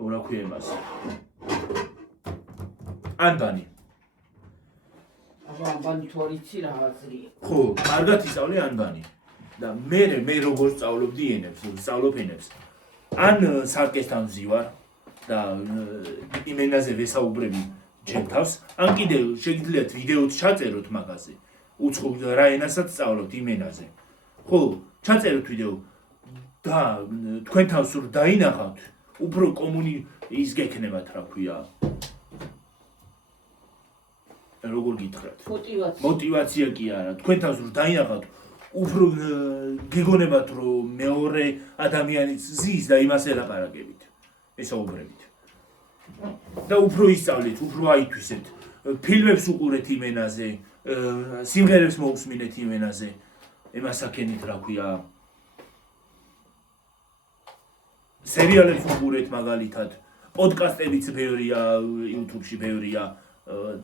რა ქვია იმას? ანბანი. ანბანი თუ არ იცი რაღაცია. ხო, კარგად ისწავლე ანბანი. და მე როგორ სწავლობდი ენებს, სწავლობ ენებს. ან სარკესთან ვზივარ და იმ ენაზე ვესაუბრები ჩემ თავს, ან კიდევ შეგიძლიათ ვიდეოც ჩაწეროთ მაგაზე. უცხო რა ენასაც სწავლობთ იმ ენაზე. ხო, ჩაწეროთ ვიდეო და თქვენ თავს რომ დაინახავთ, უფრო ის გექნებათ რა ქვია. როგორ გითხრათ? მოტივაცია კი არა, თქვენ თავს რომ დაინახავთ, უფრო გეგონებათ რომ მეორე ადამიანის ზის და იმას ელაპარაკებით, ესაუბრებით. და უფრო ისწავლეთ, უფრო აითვისეთ. ფილმებს უყურეთ იმ ენაზე, სიმღერებს მოусმინეთ იმ ენაზე. Ემას აქენით რა ქვია. სერიალებს უყურეთ მაგალითად, პოდკასტებიც ბევრია, YouTube-ში ბევრია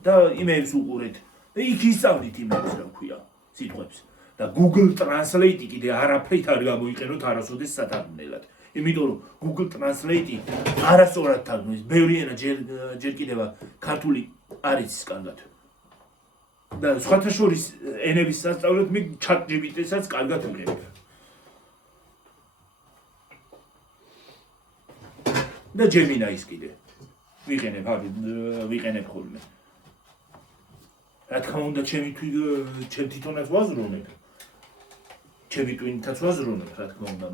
და იმებს უყურეთ. და იქ ისწავლით იმებს რა ქვია, სიტყვებს. და Google Translate კიდე არაფრით არ გამოიყენოთ არასოდეს სათარგმნელად. იმიტომ რომ Google Translate არასწორად თარგმნის, ბევრი ენა ჯერ კიდევა ქართული არ იცის კარგად. და სხვათა შორის ენების სასწავლად მე ChatGPT-საც კარგად ვიყენებ. და Gemini-ს კიდე ვიყენებ ხოლმე. რა თქმა უნდა, ჩემ თვითონაც ვაზრუნებ. ჩემი ტვინითაც ვაზრუნებ, რა თქმა უნდა,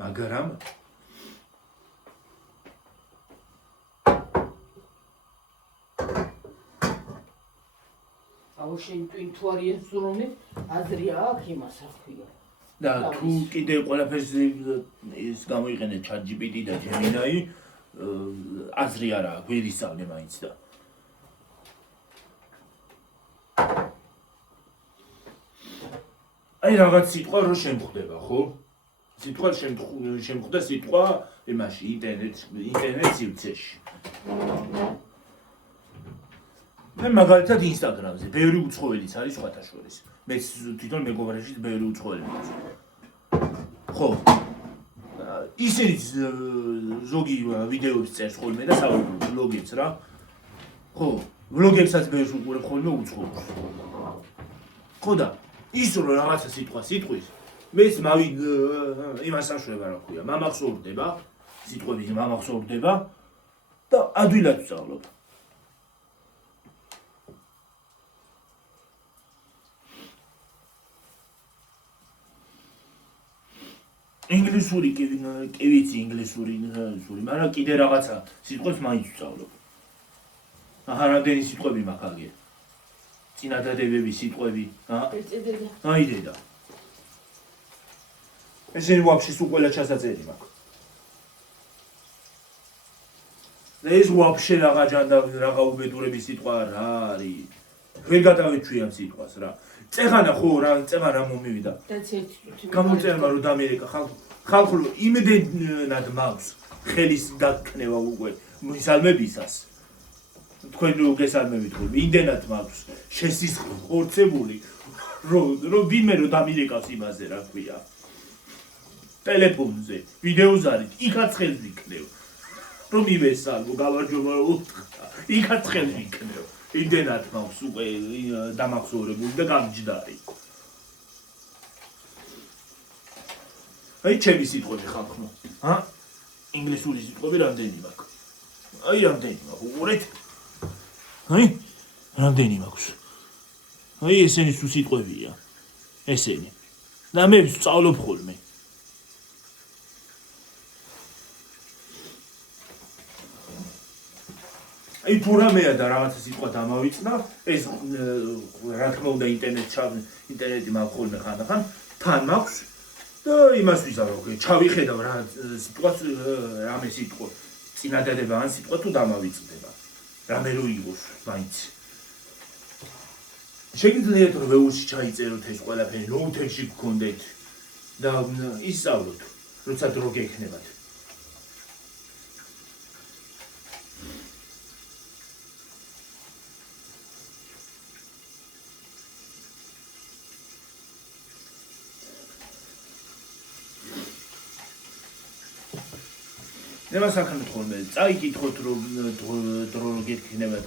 მაგრამ აუ შენ ტვინ თუ არ ეზრუნე, აზრია აქვს იმას რა ქვია. და თუ კიდე ყველაფერს ის გამოიყენე ChatGPT და Gemini, აზრი არა აქვს, ვერ ისწავლე მაინც და აი რაღაც სიტყვა რო შემხვდება, ხო? სიტყვა შემხვდა სიტყვა იმაში ინტერნეტ სივრცეში. მე მაგალითად ინსტაგრამზე ბევრი უცხოელიც არის სხვათა შორის. მე თვითონ მეგობრებშიც ბევრი უცხოელი მაქვს. ხო. ისინი ზოგი ვიდეოებს წერს ხოლმე და საუბრობს ვლოგებს რა. ხო, ვლოგებსაც ბევრს უყურებ ხოლმე უცხოელს. ხო და ის რომ რაღაცა სიტყვა სიტყვის, მე იმას აშვება რა ქვია, მამახსოვრდება, სიტყვების მამახსოვრდება და ადვილად ვსწავლობ. ინგლისური კი ვიცი ინგლისური, მაგრამ კიდე რაღაცა სიტყვებს მაინც ვსწავლობ. რამდენი სიტყვები მაქვს აგე? წინადადებები, სიტყვები, აი დედა. ესენი ვაფშე სულ ყველა ჩასაწერი მაქვს. და ეს ვაფშე რაღა ჯანდავი უბედურების სიტყვა რა არის. ვერ გადავეჩვი ამ სიტყვას რა. წეღანა ხო რა, წეღანა რა მომივიდა. გამოწერმა რომ დამერეკა ხალხო იმდენად მაქვს ხელის დაქნება უკვე მისალმებისას. თქვენ რო გესალმებით ხოლმე, იმდენად მაქვს შესისხორცებული, რომ ვინმე რო დამირეკავს იმაზე რა ქვია. ტელეფონზე, ვიდეოზარით, იქაც ხელს ვიქნევ. რომ იმესალმო, გავარჯობა რომ უთხრა, იქაც ხელს ვიქნევ. იმდენად მაქვს უკვე დამახსოვრებული და გამჯდარი. აი ჩემი სიტყვები ხალხო. ინგლისური სიტყვები რამდენი მაქვს? აი რამდენი მაქვს? უყურეთ. აი რამდენი მაქვს? აი ესენი სულ სიტყვებია. ესენი. და მე ვსწავლობ ხოლმე. აი თუ რამეა და რაღაცა სიტყვა დამავიწყდა, ეს რა თქმა უნდა ინტერნეტი მაქვს ხოლმე ხანდახან, თან მაქვს და იმას ვიზარო, ჩავიხედავ რა სიტყვას, რამე სიტყვა, წინადადება ან სიტყვა თუ დამავიწყდება. რამე რო იყოს, მაინც. შეგიძლიათ რომ ვეუსში ჩაიწეროთ ეს ყველაფერი, ნოუთებში გქონდეთ და ისწავლოთ, როცა დრო გექნებათ. ნემა საქმე ხოლმე, წაიკითხოთ რომ დრო რო გექნებათ,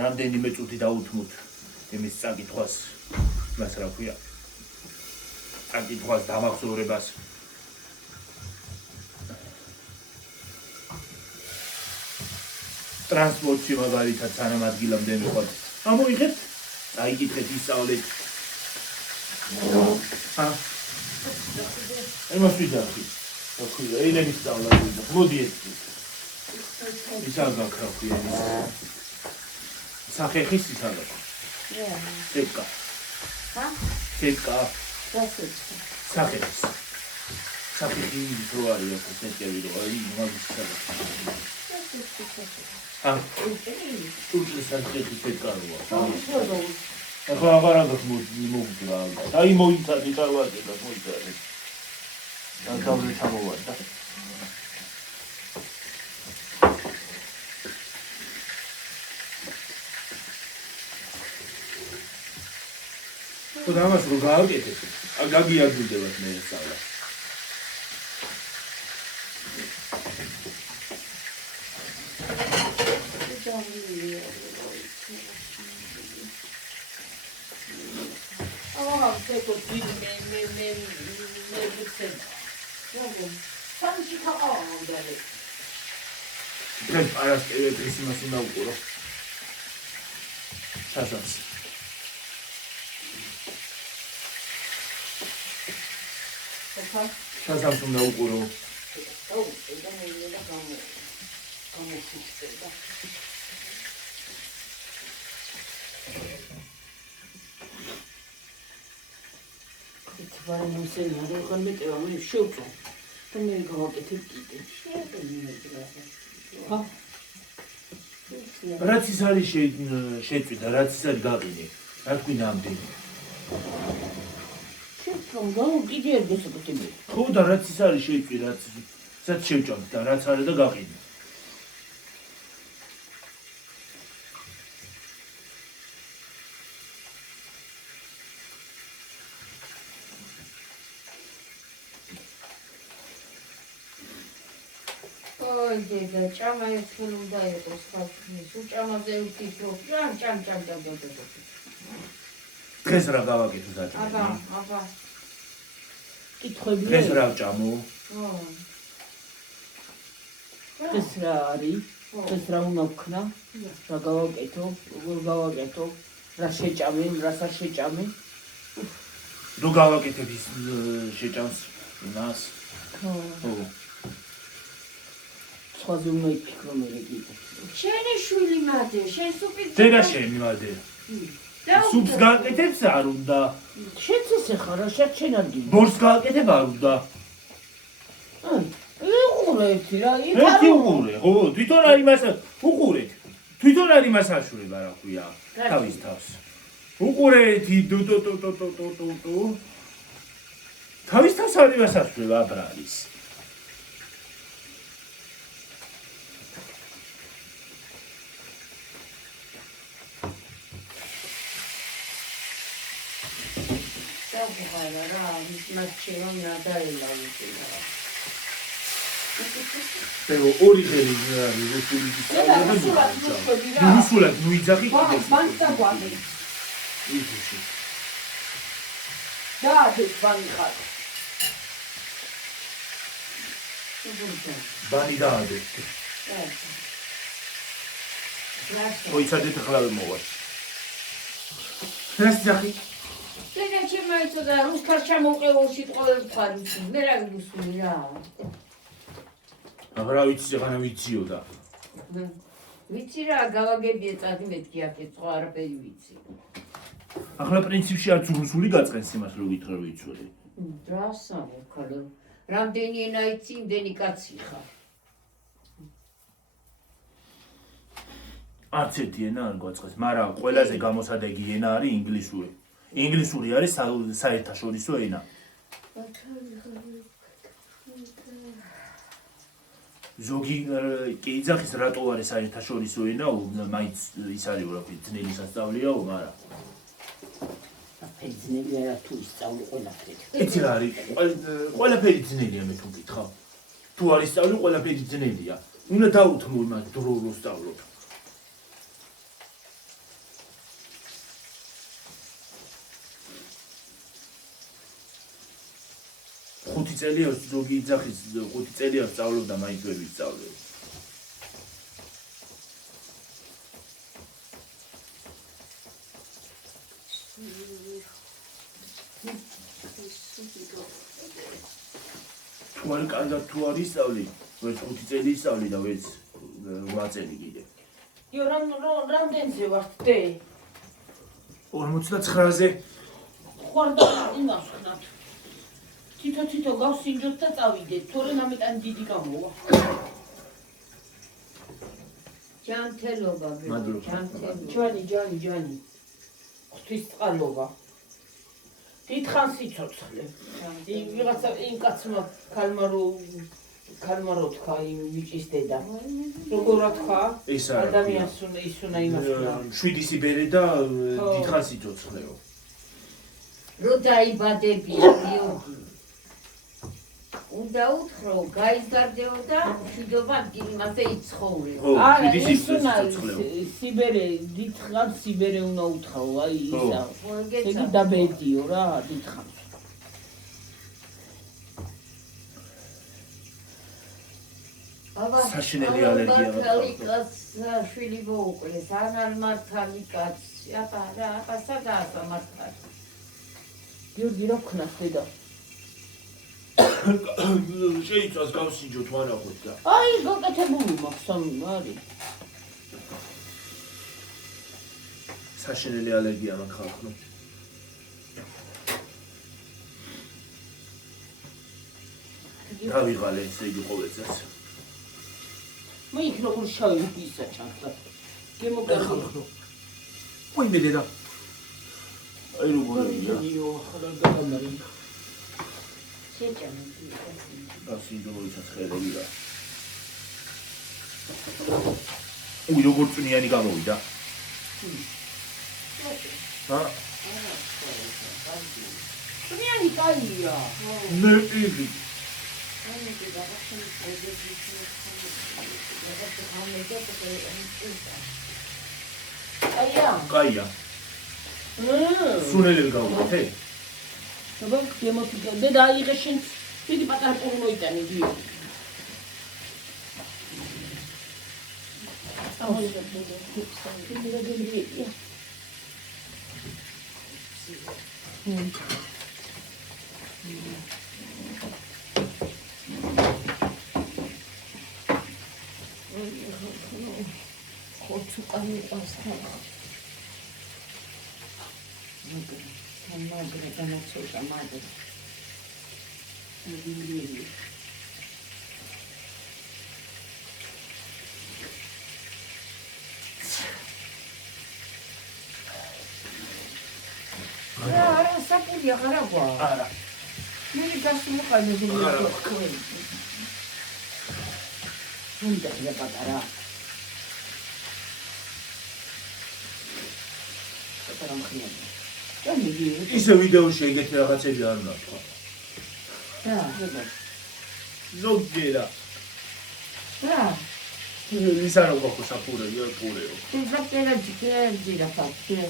რამდენიმე წუთი დაუთმოთ იმის წაკითხვას, მას რა ქვია, წაკითხვას დამახსოვრებას. ტრანსპორტში მაგალითად სანამ ადგილამდე მივყავთ, ამოიღეთ, წაიკითხეთ, ისწავლეთ. იმას ვიძახით. ეილენის სწავლა ვიდა. მოდი ეს. ისა გაქრაფია ის. სახეხის ისა გაქრა. ეკა. ეკა. სახეხის. სახეხი რო არის ეს ტექნიკა, აი მაგის ისა გაქრა. სულწეს საჭირო ფეთკაროა. ახლა აღარაგს მოგძრა. აი მოიცადე დავაგება მოიცადე. დავდავლე ჩამოვარდა. და ამას რო გააკეთებ, გაგიაგულდებათ მე ესწავლა. Tres horas Christmas უნდა უყურო. ჩასვას. ჩასვას უნდა უყურო. ვარ მოსენა ხომ მეტევა მე შევწო და მე გავაკეთებ კიდე რაც ის არის შეწვიდა რაც ის არის გაყინე რა თქვი ნამდვილი შევწო კიდე არ გასაკეთებ ხო და რაც ის არის შეწვი რაც შევჭამ და რაც არის და გაყინე და ჭამა ერთხელ უნდა იყოს ხალხის. უჭამაზე უთის რომ ჭამ. დღეს რა გავაკეთე დაჭამ? აბა. კითხვები დღეს რა ვჭამო? დღეს რა არის? დღეს რა უნდა ვქნა? რა გავაკეთო? როგორ გავაკეთო? რა შეჭამე, რას არ შეჭამე? რო გავაკეთებ ის შეჭამს იმას? ხო. სხვაზე უნდა იფიქრო მე კიდე. შენი შვილი მადე, შენ სუპი. დედა შენი მადე. სუპს გააკეთებს არ უნდა. შენც ესე ხარ, რა შენ ადგილი. ბორს გააკეთებ არ უნდა. უყურეთ რა, ერთი უყურე, ხო, თვითონ არ იმას უყურეთ. თვითონ არ იმას აშურება რა ქვია, თავის თავს. უყურეთი დუ. თავის თავს არ იმას აშურება აბრალის. Marcellona dalla vita. Però ori dei rusula nuizachi. Basta guarda. Da, che fanno fare. Bani dade. Poi c'è detto che l'avevo Grazie. Dena ჩემაიცო და რუსკარ ჩამოვყევო სიტყვებს ხარიცი. მე რა ვისული რა. აბა ვიცი ზღანა ვიციო და. ვიცი რა გავაგებია წადი მეთქი აკეთო არაფერი ვიცი. ახლა პრინციპში არც რუსული გაწყენს იმას რო გითხრა ვიცოდი. დრასამო ქალო. რამდენი ენა იცი, იმდენი კაცი ხარ. არც ერთი ენა არ გვაწყეს, მაგრამ ყველაზე გამოსადეგი ენა არის ინგლისური. ინგლისური არის საერთაშორისო ენა. ზოგი კი იძახის რატო არის საერთაშორისო ენა, მაინც ის არის რა ქვია, ძნელი სასწავლეაო, მაგრამ ძნელია თუ ისწავლო ყველაფერი. იცი რა არის, ყველაფერი ძნელია მე თუ მკითხავ. თუ არ ისწავლო, ყველაფერი ძნელია. უნდა დაუთმო იმას დრო რო სწავლობ. ხუთი წელია ზოგი იძახის 5 წელია სწავლობდა მაინც ვერ ვისწავლე. თუ არ კარგად თუ არ ისწავლი, ვერც 5 წელი ისწავლი და ვერც 8 წელი კიდე. იო რამდენზე ვარ დე? 59-ზე. ხوارდა იმას ხნათ. თითო გავსინჯოთ და წავიდეთ, თორე ნამეტანი დიდი გამოვა. ჯანმრთელობა მადლობა. ჯანი ღვთისწყალობა დიდხანს იცოცხლე ვიღაცა იმ კაცმა ქალმა რო თქვა იმ ბიჭის დედა როგორ რა თქვა ეს არა ადამიანს ის უნდა იმას თქვა 7 სიბერე და დიდხანს იცოცხლეო რო დაიბადებია გიორგი უნდა უთხრო გაიზარდეო და მშვიდობა იმაზე იცხოვრე არა ის უნდა სიბერე დიდხანს სიბერე უნდა უთხრო აი ისა იგი დაბედიო რა დიდხანს საშინელი ალერგია მაქვს. შვილი მოუკლეს, ანალ მართალი კაცი. აბა სადაა მართალი? გიორგი რა ქნას დედა? შეიცვას გავსინჯოთ არა ხო და. აი გაკეთებული მაქვს არის. საშინელი ალერგია მაქვს ხალხო. დავიღალე ესე იგი ყოველწელს. მაიქ როგორ შავი ისა ჩანს. გემოგახალხო. ой მე დედა. აი როგორია. ხოდა გამარი. შეჭამე. გასინჯოიცას ხელებია. ой როგორ წვნიანი გამოვიდა. ჰა? წვნიანი კაია. მე იგი. კაია. სუნელი გავუხე. აბა გემოფიკა დედა აიღე შენ დიდი პატარა პური მოიტანე გიო. ხოც უკანი პასტა. მაგრე განაცოთა მაგრე. არა საფურია ხარაგვა. არა. მე გასმოყალე ზურგა. უნდა და პატარა. პატარა მხნია. ისე ვიდეოში ეგეთი რაღაცები არ უნდა თქვა. და ზოგიერა. და ის არ აქვს საფურეა, პურეო. ზოგიერა ჯერჯერა ფაქტია.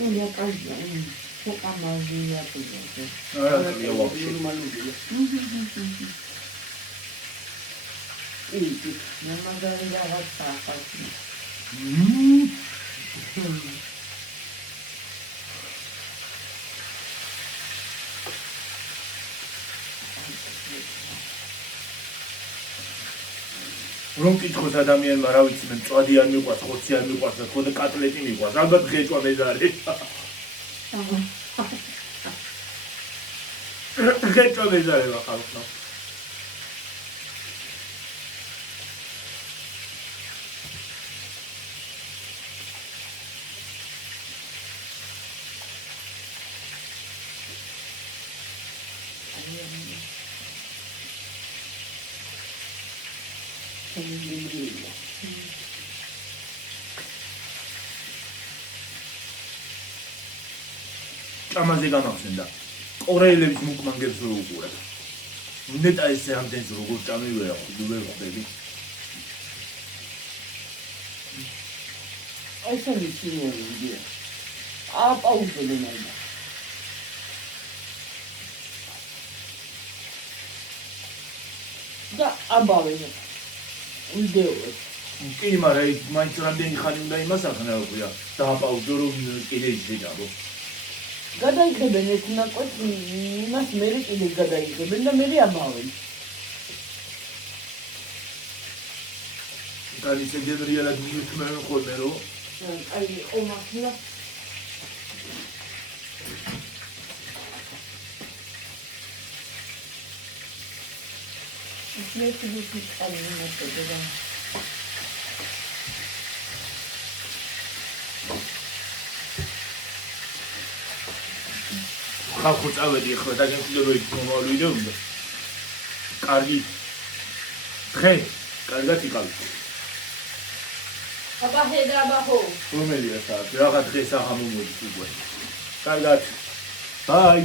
უნდა კაჟა. საკამაზია კიდე. არა, ვაფშე. ნორმალურია. იგი ნამაგარი რაღაცა ახალ. რომ კითხოს ადამიანმა რა ვიცი მე მწვადი არ მიყვარს, ხორცი არ მიყვარს და თქო და კატლეტი მიყვარს, ალბათ ღეჭვა მეზარი. ღეჭვა მეზარი ხალხო. ამაზე გამახსენდა. კორეელების მუკმანგებს რო უყურებ. ნეტა ესე ამდენს როგორ ჭამივერა ხუდი ვერ ხვდები. აი სამი სინოები. აპაუზელე მაინა. და ამბავე. ვიდეოები. კი, მაგრამ მაინც რამდენი ხანი უნდა იმას ახნაოყია. დააპაუზო რომ კიდე ისეჯაბო. გადაიღებენ ეს ნაკვეთს, იმას მერე კიდე გადაიღებენ და მერე ამავენ. განიცედნენ რეალად მიუთმენ ხოლმე რომ აი ომახლა მე კიდე წავიდა. ხალხო წავედი ახლა დაგემშვიდობებით მომავლვიდე უნდა. კარგი დღე, კარგად იყავით. აბა ჰედა აბა ხო. რომელია საათი? რაღაც დღეს აღამომოდის უკვე. კარგად. ბაი.